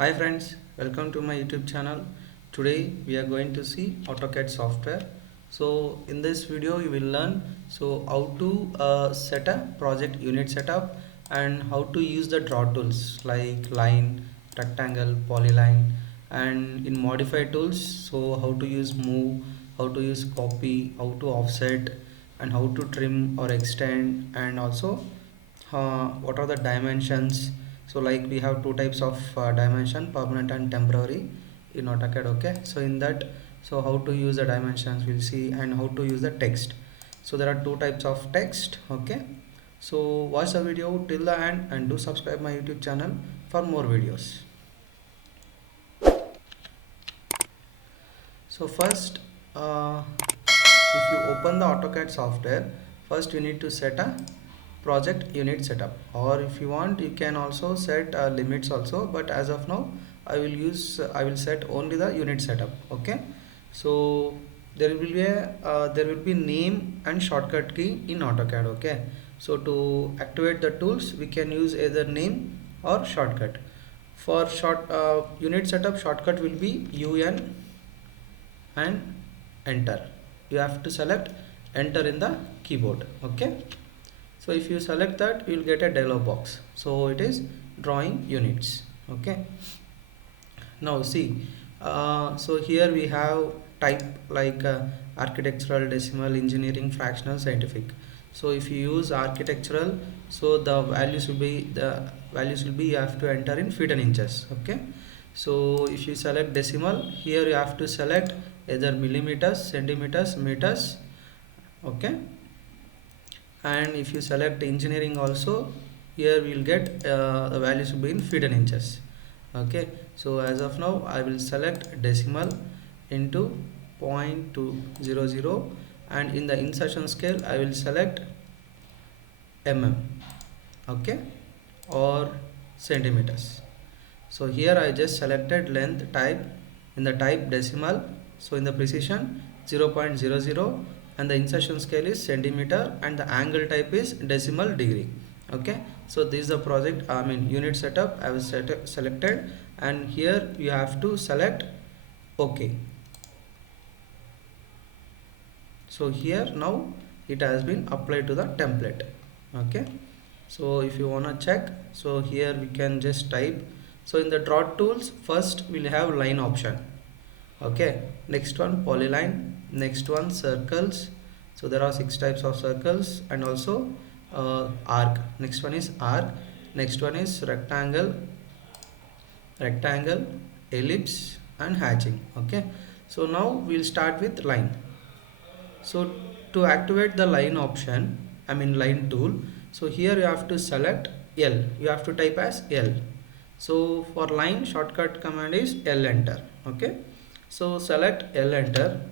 Hi friends, welcome to my YouTube channel. Today we are going to see Autocad software. So in this video you will learn how to set a project unit setup and how to use the draw tools like line, rectangle, polyline, and in modify tools how to use move, how to use copy, how to offset, and how to trim or extend, and also what are the dimensions. So like we have two types of dimension, permanent and temporary in AutoCAD. Okay, so in that, so how to use the dimensions we'll see, and how to use the text. So there are two types of text. Okay, so watch the video till the end and do subscribe my YouTube channel for more videos. So first, if you open the AutoCAD software, first you need to set a project unit setup, or if you want you can also set limits also, but as of now I will set only the unit setup. Okay, so there will be name and shortcut key in AutoCAD. Okay, so to activate the tools we can use either name or shortcut. For unit setup, shortcut will be UN and enter. You have to select enter in the keyboard. Okay, so if you select that you will get a dialog box. So it is drawing units. Okay, now see, so here we have type like architectural, decimal, engineering, fractional, scientific. So if you use architectural, so the values will be you have to enter in feet and inches. Okay, so if you select decimal, here you have to select either millimeters, centimeters, meters. Okay, and if you select engineering also, here we will get the values will be in feet and inches. Okay, so as of now I will select decimal into 0.200, and in the insertion scale I will select mm. Okay, or centimeters. So here I just selected length type, in the type decimal, so in the precision 0.00, and the insertion scale is centimeter, and the angle type is decimal degree. Okay, so this is the project unit setup I was selected, and here you have to select OK. So here now it has been applied to the template. Okay, so if you want to check, so here we can just type. So in the draw tools, first we'll have line option. Okay, next one polyline, next one circles. So there are 6 types of circles, and also arc. Next one is arc, next one is rectangle, ellipse, and hatching. Okay, so now we'll start with line. So to activate the line option, line tool, so here you have to select L, you have to type as L. So for line, shortcut command is L enter. Okay, so select L enter.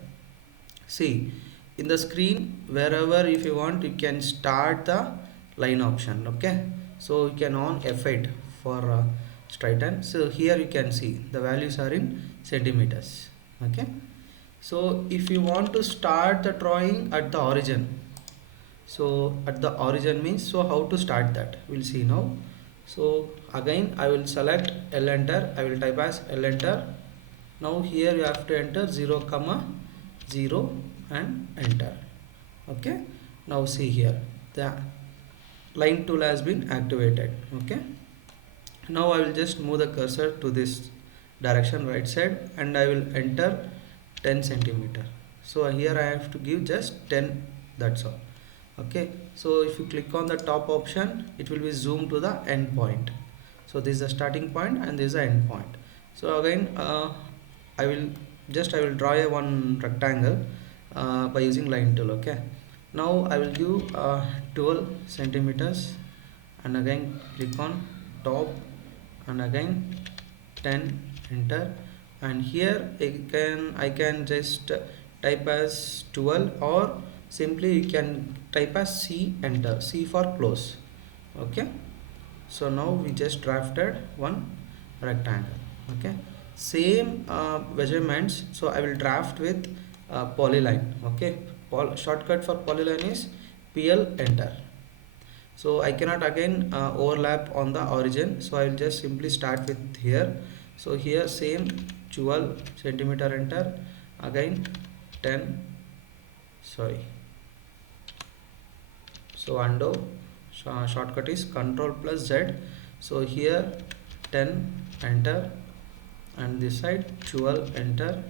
See, in the screen, wherever if you want you can start the line option. Okay, so you can on F8 for straighten. So here you can see the values are in centimeters. Okay, so if you want to start the drawing at the origin, so at the origin means, so how to start that we'll see now. So again I will select L enter, I will type as L enter. Now here you have to enter 0, 0 and enter. Okay, now see here the line tool has been activated. Okay, now I will just move the cursor to this direction, right side, and I will enter 10 centimeter. So here I have to give just 10, that's all. Okay, so if you click on the top option, it will be zoomed to the end point. So this is the starting point and this is the end point. So again I will draw a one rectangle by using line tool. Okay, now I will give 12 centimeters, and again click on top, and again 10, enter, and here I can just type as 12, or simply you can type as C, enter, C for close. Okay, so now we just drafted one rectangle. Okay, same measurements, so I will draft with polyline. Okay, shortcut for polyline is PL, enter. So I cannot again overlap on the origin, so I will just simply start with here. So here same 12 centimeter, enter, again 10, sorry, so undo, shortcut is Control plus Z. So here 10, enter, and this side 12, enter,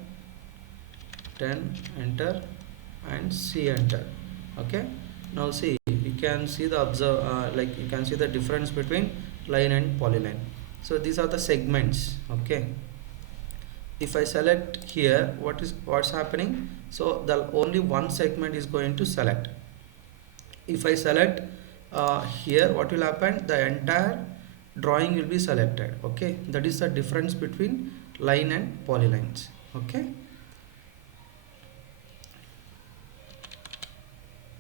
10, enter, and C, enter. Okay, now see, you can see the observe, like you can see the difference between line and polyline. So these are the segments. Okay, if I select here, what's happening? So the only one segment is going to select. If I select here, what will happen? The entire drawing will be selected. Okay, that is the difference between line and polylines. Okay,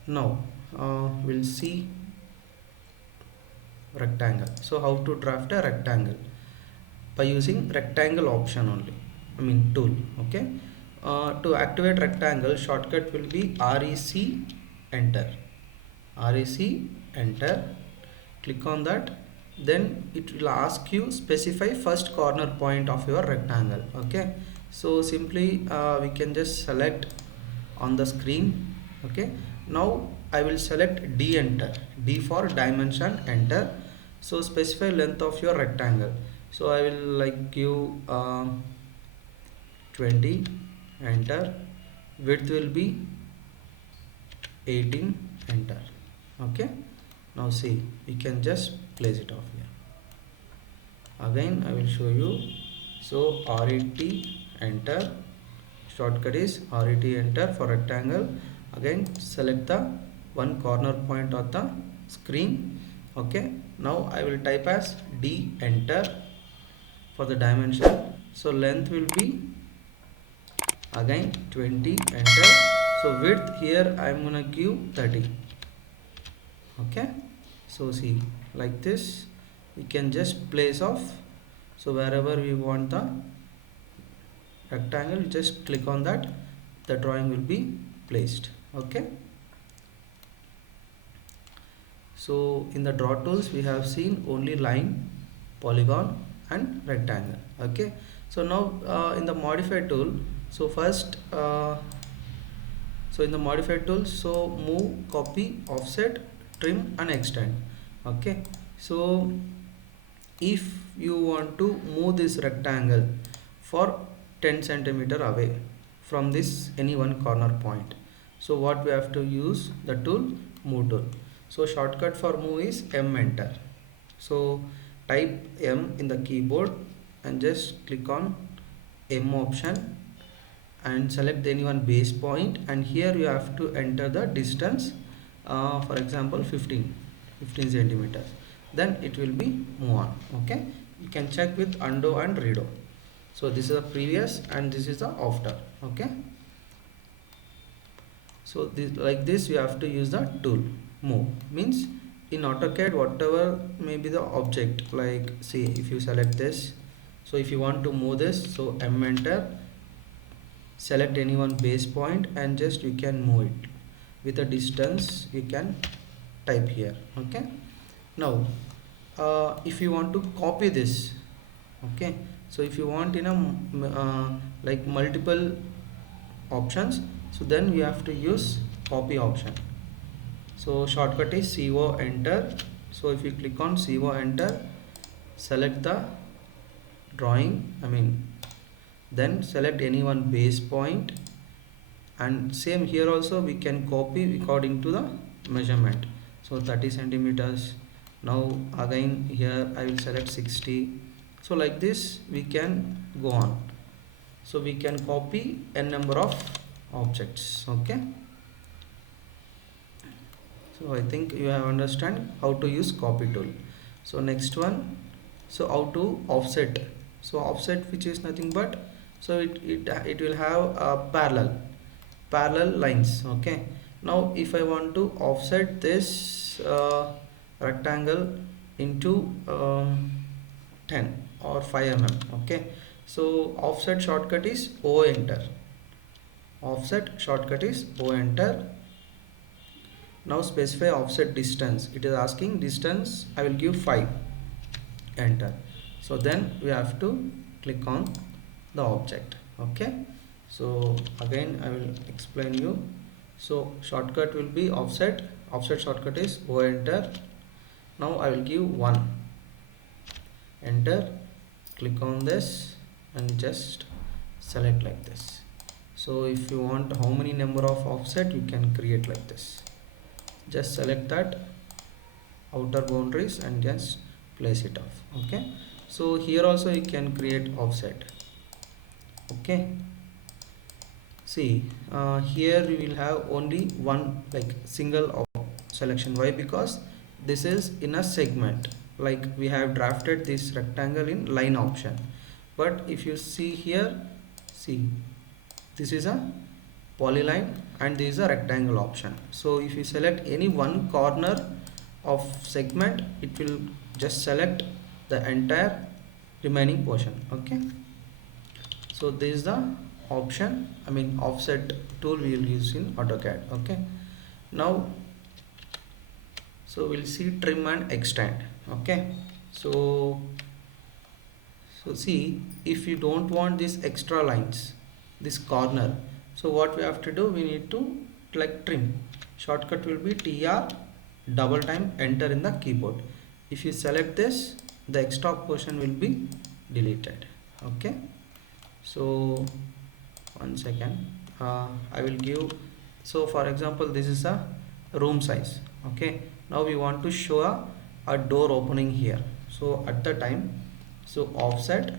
now we'll see rectangle. So how to draft a rectangle? By using rectangle option only, I mean tool. Okay, to activate rectangle, shortcut will be REC, enter, REC, enter, click on that. Then it will ask you specify first corner point of your rectangle. Okay, so simply we can just select on the screen. Okay, now I will select D, enter, D for dimension, enter. So specify length of your rectangle. So I will like give 20, enter, width will be 18, enter. Okay, now see, we can just place it off here. Again I will show you. So RET, enter, shortcut is RET, enter for rectangle. Again select the one corner point of the screen. Okay, now I will type as D, enter, for the dimension. So length will be again 20, enter. So width here I am gonna give 30. Okay, so see, like this we can just place off. So wherever we want the rectangle, just click on that, the drawing will be placed. Okay, so in the draw tools we have seen only line, polygon and rectangle. Okay, so now in the modify tool, so first so in the modify tool, so move, copy, offset, trim and extend. Okay, so if you want to move this rectangle for 10 centimeter away from this any one corner point, so what we have to use? The tool move tool. So shortcut for move is M, enter. So type M in the keyboard and just click on M option and select any one base point, and here you have to enter the distance, for example 15 centimeters, then it will be move on. Okay, you can check with undo and redo. So this is the previous and this is the after. Okay, so this, like this, you have to use the tool move. Means in AutoCAD whatever may be the object, like see, if you select this, so if you want to move this, so M, enter, select any one base point and just you can move it with a distance you can type here. Okay, now if you want to copy this, okay, so if you want in a like multiple options, so then you have to use copy option. So shortcut is CO, enter. So if you click on CO, enter, select the drawing, I mean then select any one base point, and same here also we can copy according to the measurement. So 30 centimeters. Now again here I will select 60. So like this we can go on. So we can copy n number of objects. Okay, so I think you have understand how to use copy tool. So next one, so how to offset. So offset, which is nothing but, so it will have parallel lines. Okay, now if I want to offset this rectangle into 10 or 5 mm. Okay, so offset shortcut is O, enter. Offset shortcut is O, enter. Now specify offset distance. It is asking distance, I will give 5, enter. So then we have to click on the object. Okay, so again I will explain you. So shortcut will be offset. Offset shortcut is O enter. Now I will give 1, enter, click on this and just select like this. So if you want how many number of offset, you can create like this. Just select that outer boundaries and just place it off. Okay, so here also you can create offset. Okay, see here we will have only one like single selection. Why? Because this is in a segment, like we have drafted this rectangle in line option. But if you see here, see, this is a polyline and this is a rectangle option. So if you select any one corner of segment, it will just select the entire remaining portion. Okay, so this is the option, I mean offset tool we will use in AutoCAD. Okay, now so we'll see trim and extend. Okay, so see, if you don't want these extra lines, this corner, so what we have to do, we need to like trim. Shortcut will be TR double time enter in the keyboard. If you select this, the extra portion will be deleted. Okay, so 1 second, I will give, so for example this is a room size. Okay, now we want to show a door opening here. So at the time, so offset,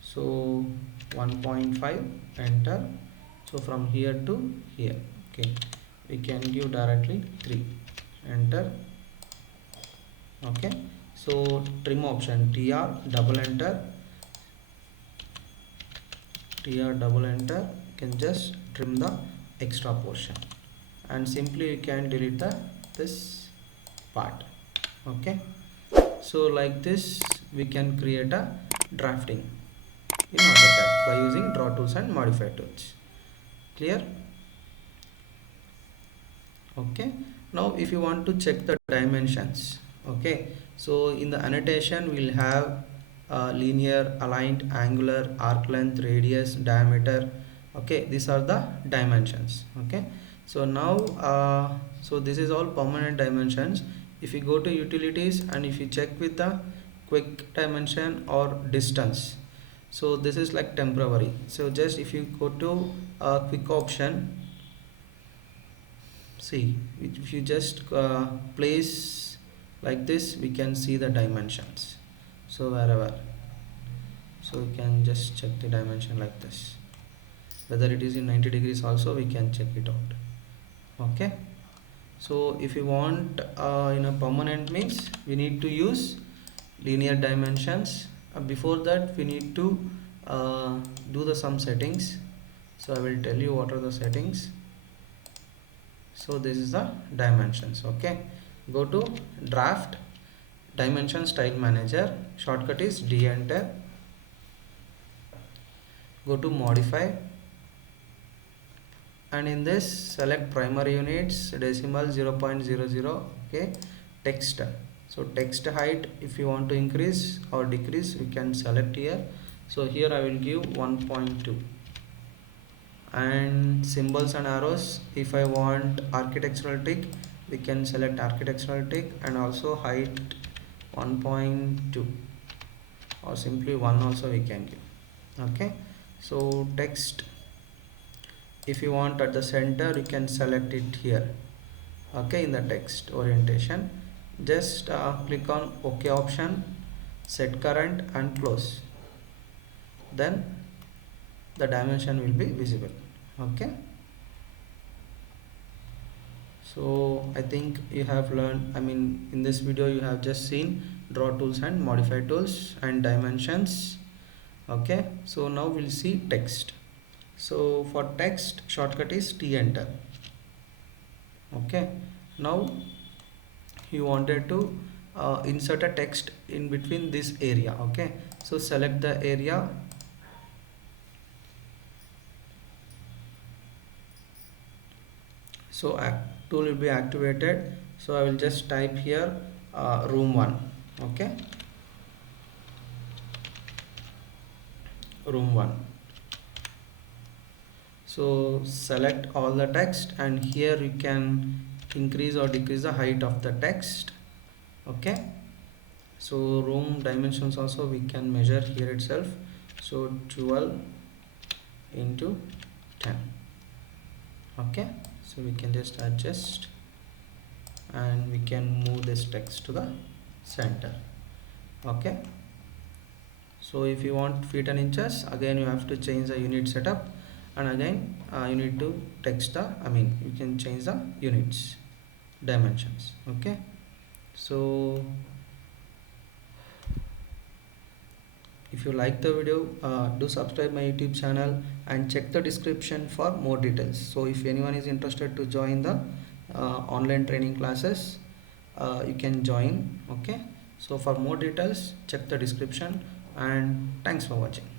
so 1.5 enter, so from here to here. Okay, we can give directly 3, enter. Okay, so trim option TR double enter, TR double enter, you can just trim the extra portion and simply you can delete this part. Okay, so like this we can create a drafting in AutoCAD by using draw tools and modify tools. Clear? Okay, now if you want to check the dimensions, okay, so in the annotation we'll have linear, aligned, angular, arc length, radius, diameter. Okay, these are the dimensions. Okay, so now so this is all permanent dimensions. If you go to utilities and if you check with the quick dimension or distance, so this is like temporary. So just if you go to quick option, see, if you just place like this, we can see the dimensions. So wherever, so we can just check the dimension like this, whether it is in 90 degrees also we can check it out. Okay, so if you want in a permanent means, we need to use linear dimensions. Before that we need to do some settings. So I will tell you what are the settings. So this is the dimensions. Okay, go to draft, dimension style manager, shortcut is D enter, go to modify and in this select primary units, decimal 0.00. Okay, text, so text height, if you want to increase or decrease, you can select here. So here I will give 1.2. and symbols and arrows, if I want architectural tick, we can select architectural tick and also height 1.2 or simply 1 also we can give. Okay, so text, if you want at the center, you can select it here. Okay, in the text orientation, just click on OK option, set current and close, then the dimension will be visible. Okay, so I think you have learned, I mean in this video you have just seen draw tools and modify tools and dimensions. Okay, so now we'll see text. So for text, shortcut is T enter. Okay, now you wanted to insert a text in between this area. Okay, so select the area, so tool will be activated. So I will just type here room 1. Okay, room 1. So select all the text, and here you can increase or decrease the height of the text. Okay, so room dimensions also we can measure here itself. So 12 into 10. Okay, so we can just adjust, and we can move this text to the center. Okay, so if you want feet and inches, again you have to change the unit setup, and again you need to text the, you can change the units dimensions. Okay, so if you like the video, do subscribe my YouTube channel and check the description for more details. So if anyone is interested to join the online training classes, you can join. Okay, so for more details check the description, and thanks for watching.